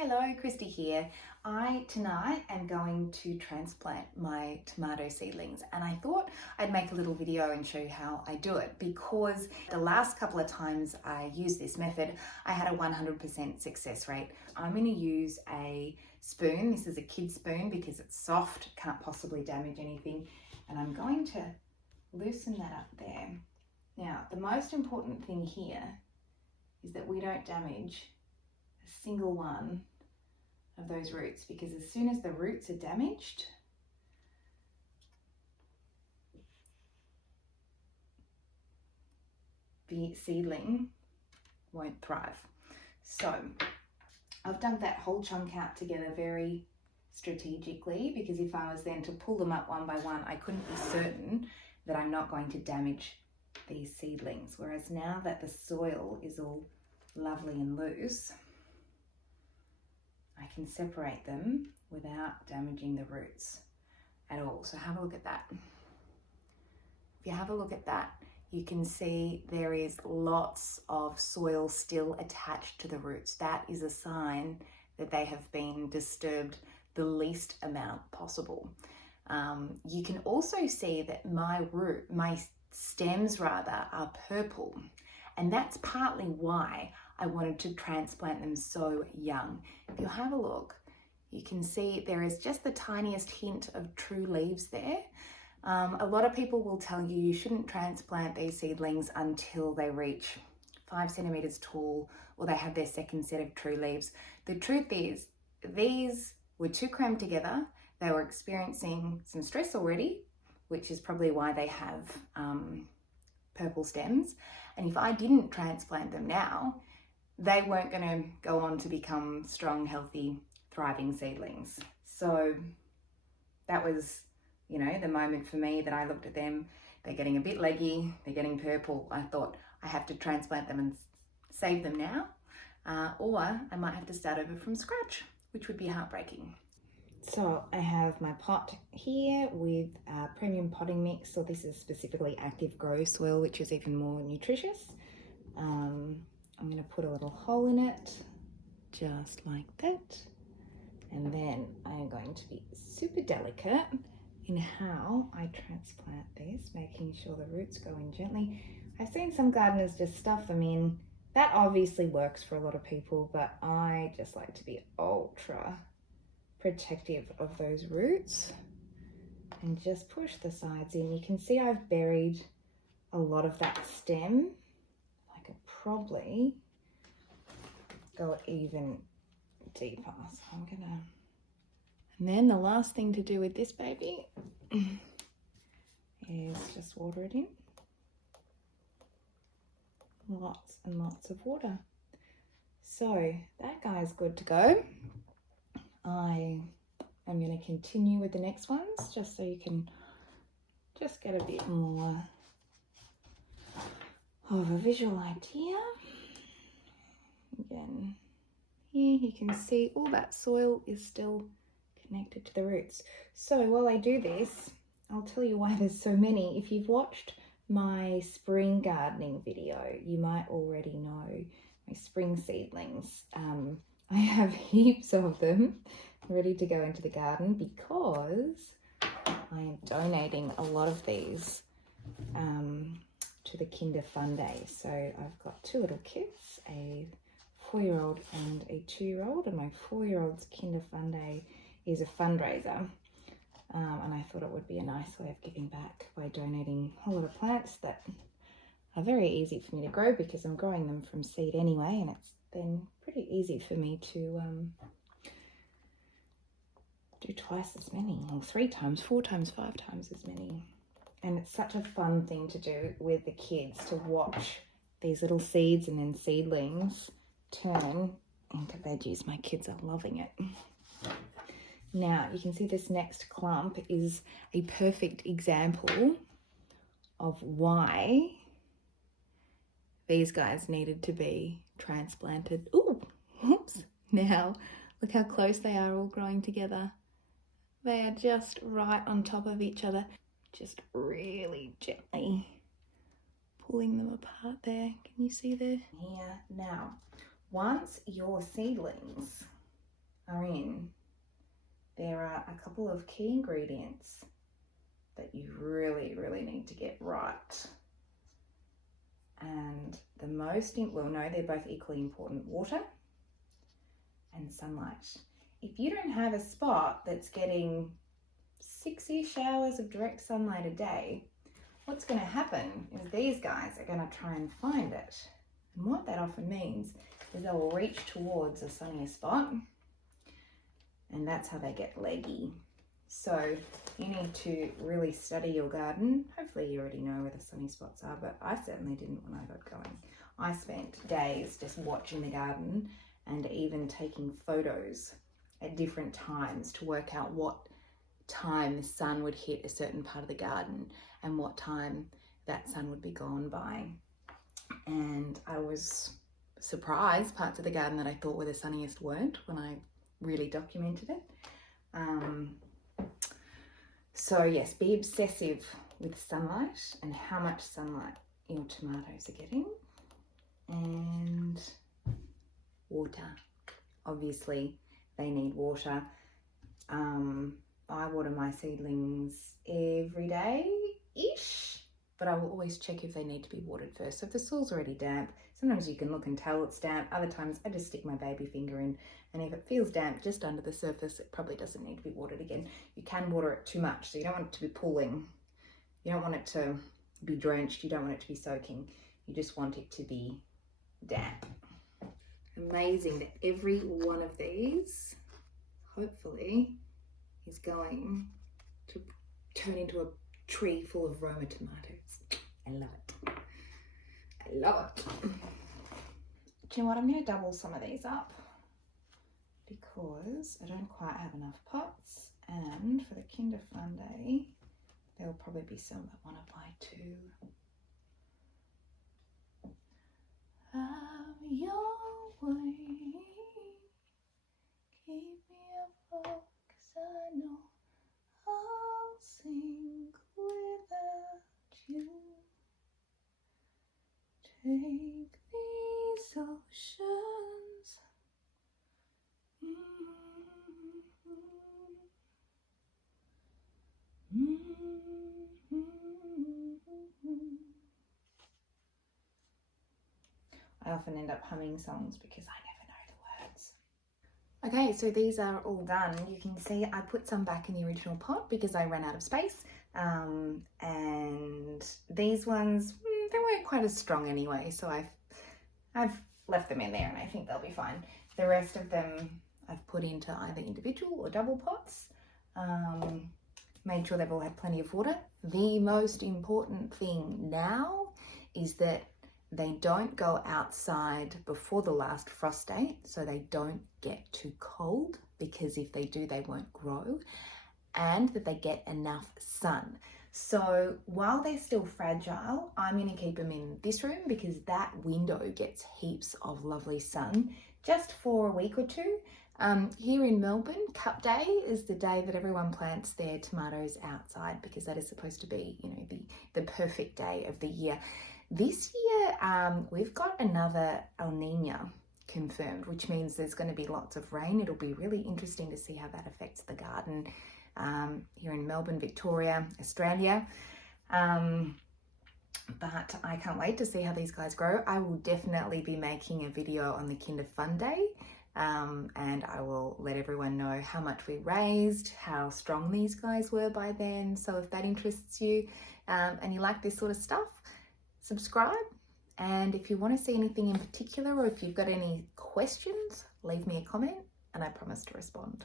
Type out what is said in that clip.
Hello, Christy here. Tonight am going to transplant my tomato seedlings, and I thought I'd make a little video and show you how I do it, because the last couple of times I used this method I had a 100% success rate. I'm going to use a spoon. This is a kid spoon because it's soft, can't possibly damage anything, and I'm going to loosen that up there. Now, the most important thing here is that we don't damage a single one of those roots, because as soon as the roots are damaged, the seedling won't thrive. So I've dug that whole chunk out together very strategically, because if I was then to pull them up one by one, I couldn't be certain that I'm not going to damage these seedlings. Whereas now that the soil is all lovely and loose, I can separate them without damaging the roots at all. So have a look at that. If you have a look at that, you can see there is lots of soil still attached to the roots. That is a sign that they have been disturbed the least amount possible. You can also see that my stems are purple, and that's partly why I wanted to transplant them so young. If you have a look, you can see there is just the tiniest hint of true leaves there. A lot of people will tell you you shouldn't transplant these seedlings until they reach 5 centimeters tall or they have their second set of true leaves. The truth is, these were too crammed together. They were experiencing some stress already, which is probably why they have purple stems. And if I didn't transplant them now, they weren't going to go on to become strong, healthy, thriving seedlings. So that was, the moment for me that I looked at them. They're getting a bit leggy, they're getting purple. I thought I have to transplant them and save them now, or I might have to start over from scratch, which would be heartbreaking. So I have my pot here with premium potting mix. So this is specifically active grow soil, which is even more nutritious. I'm going to put a little hole in it, just like that. And then I'm going to be super delicate in how I transplant this, making sure the roots go in gently. I've seen some gardeners just stuff them in. That obviously works for a lot of people, but I just like to be ultra protective of those roots and just push the sides in. You can see I've buried a lot of that stem. I could probably go even deeper. So I'm gonna, and then the last thing to do with this baby is just water it in. Lots and lots of water. So that guy's good to go. I am going to continue with the next ones just so you can just get a bit more of a visual idea. Again, here you can see all that soil is still connected to the roots. So while I do this, I'll tell you why there's so many. If you've watched my spring gardening video, you might already know my spring seedlings. I have heaps of them ready to go into the garden because I am donating a lot of these to the Kinder Fun Day. So I've got two little kids, a 4-year-old and a 2-year-old, and my 4-year-old's Kinder Fun Day is a fundraiser. And I thought it would be a nice way of giving back by donating a lot of plants that are very easy for me to grow because I'm growing them from seed anyway, and it's been pretty easy for me to do twice as many, or 3 times, 4 times, 5 times as many. And it's such a fun thing to do with the kids, to watch these little seeds and then seedlings turn into veggies. My kids are loving it. Now you can see this next clump is a perfect example of why these guys needed to be transplanted. Ooh, whoops. Now look how close they are all growing together. They are just right on top of each other. Just really gently pulling them apart there. Can you see there? Here. Now, once your seedlings are in, there are a couple of key ingredients that you really, really need to get right. And the most, well, no, they're both equally important: water and sunlight. If you don't have a spot that's getting 6-ish hours of direct sunlight a day, what's going to happen is these guys are going to try and find it. And what that often means is they will reach towards a sunnier spot, and that's how they get leggy. So you need to really study your garden. Hopefully you already know where the sunny spots are, but I certainly didn't when I got going. I spent days just watching the garden and even taking photos at different times to work out what time the sun would hit a certain part of the garden and what time that sun would be gone by. And I was surprised parts of the garden that I thought were the sunniest weren't when I really documented it. So yes, be obsessive with sunlight and how much sunlight your tomatoes are getting. And water. Obviously, they need water. I water my seedlings every day-ish, but I will always check if they need to be watered first. So if the soil's already damp, sometimes you can look and tell it's damp. Other times I just stick my baby finger in, and if it feels damp just under the surface, it probably doesn't need to be watered again. You can water it too much, so you don't want it to be pooling. You don't want it to be drenched. You don't want it to be soaking. You just want it to be damp. Amazing that every one of these, hopefully, is going to turn into a tree full of Roma tomatoes. I love it. I love it. Do you know what? I'm going to double some of these up because I don't quite have enough pots, and for the Kinder Fun Day, there will probably be some that want to buy too. I'm your way. Keep me afloat, 'cause I know I'll sink without you. Take these oceans. I often end up humming songs because I never know the words. Okay, so these are all done. You can see I put some back in the original pot because I ran out of space. And these ones, they weren't quite as strong anyway, so I've left them in there and I think they'll be fine. The rest of them I've put into either individual or double pots. Made sure they've all had plenty of water. The most important thing now is that they don't go outside before the last frost date, so they don't get too cold, because if they do, they won't grow, and that they get enough sun. So while they're still fragile, I'm going to keep them in this room because that window gets heaps of lovely sun just for a week or two. Here in Melbourne, Cup Day is the day that everyone plants their tomatoes outside because that is supposed to be, you know, the perfect day of the year. This year, we've got another El Niño confirmed, which means there's going to be lots of rain. It'll be really interesting to see how that affects the garden here in Melbourne, Victoria, Australia. But I can't wait to see how these guys grow. I will definitely be making a video on the Kinder Fun Day, and I will let everyone know how much we raised, how strong these guys were by then. So if that interests you and you like this sort of stuff, subscribe. And if you want to see anything in particular, or if you've got any questions, leave me a comment and I promise to respond.